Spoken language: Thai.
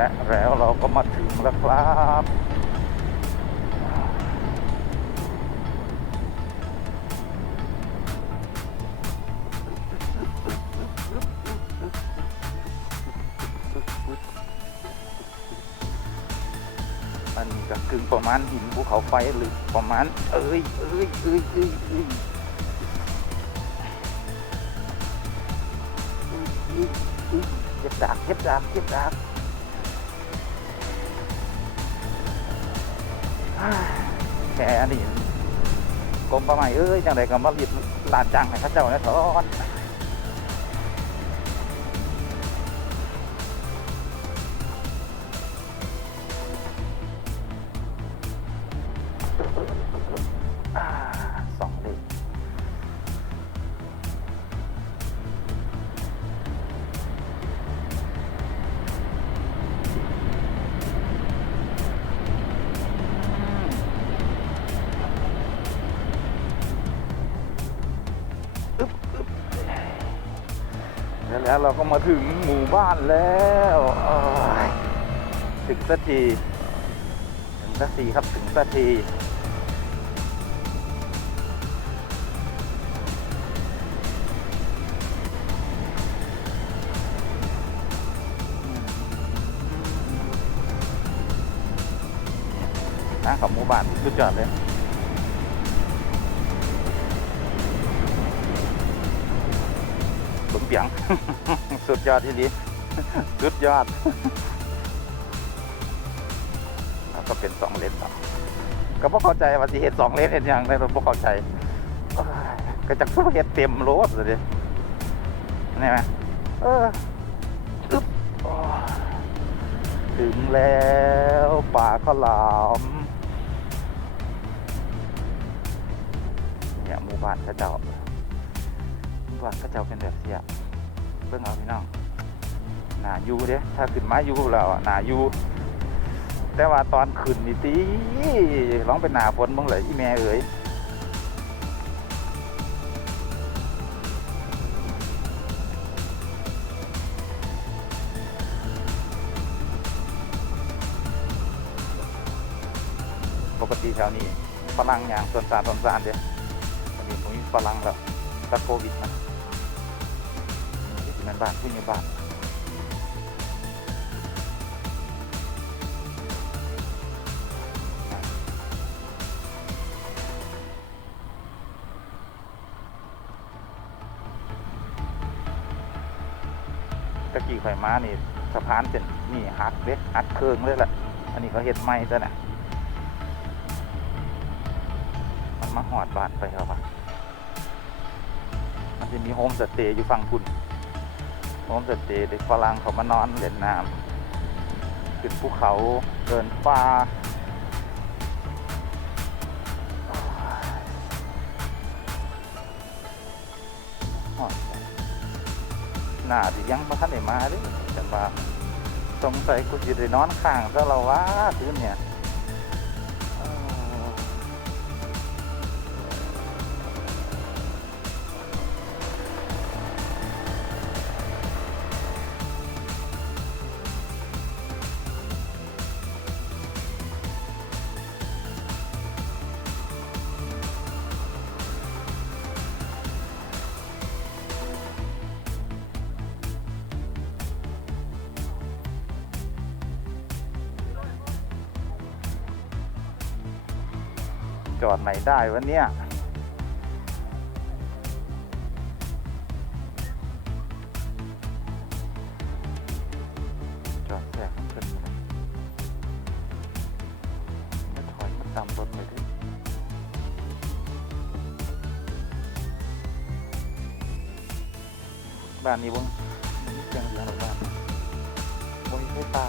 และแล้วเราก็มาถึงแล้วครับอันนี้ก็กึ่งประมาณหินภูเขาไฟหรือประมาณ เอ้ยเอ้ยเอ้ยเอ้ยเอ้ยเจ็บดากเจ็บดากเจ็บดาก แค่อันนี้กรมประมาณเอ้ยจังไดก็มาหยิบลานจังให้เข้าเจ้าเนี่ยถอน แล้วเราก็มาถึงหมู่บ้านแล้วถึงสักทีถึงสักทีครับถึงสักทีทางของหมู่บ้านสุดยอดเลย เปียง สุดยอดที่ดีสุดยอด แล้วก็เป็นสองเลนต่อก็พอเข้าใจว่าสิเหตุสองเลนเห็นอย่างไรเราพอเข้าใจก็จากสู้เหตุเต็มรถเลยดินี่ไหมเอออึ๊บถึงแล้วป่าข้าวหลามเนี่ยหมู่บ้านเข้าเจ้า หมู่านข้าเจ้าเป็นแบบเสียเพิ่งเอาพี่น้องหนาอยู่เด้ถ้าขึ้นมาอยู่แล้วหนาอยู่แต่ว่าตอนขึ้นนี่ตีร้องเป็นหนาฝนบ้างเลยอีแม่เอ๋ยปกติแถวนี้ฝรั่งอย่างส่วนสารส่วนสารเด้วันนี้ผมมีฝรั่งแล้ว ถ้าโควิดมันที่มันบ้านที่มีบ้านตะกี้ไฟม้านี่สะพานเป็นนี่หักเด็หักเคืองเลยแหละอันนี้เขาเห็ดไม้ซะนะมันมาหอดบานไปครับว่ามัน จะมีโฮมสเตย์อยู่ฝั่งคุณโฮมสเตย์เด็กฝรั่งเขามานอนเล่นน้ำขึ้นภูเขาเดินป่าหน้าที่ยังมาทันได้มาดิจังว่าสงสัยกูจะได้นอนข้างซะแล้ววะคืนเนี่ย จอดไหนได้วะเนี่ยจอดแทรกของเพิ่นมาถอยมาตามรถไปดิบ้านนี้วงมีเครื่องเสียงหรอกบ้านวงมีไฟฟ้า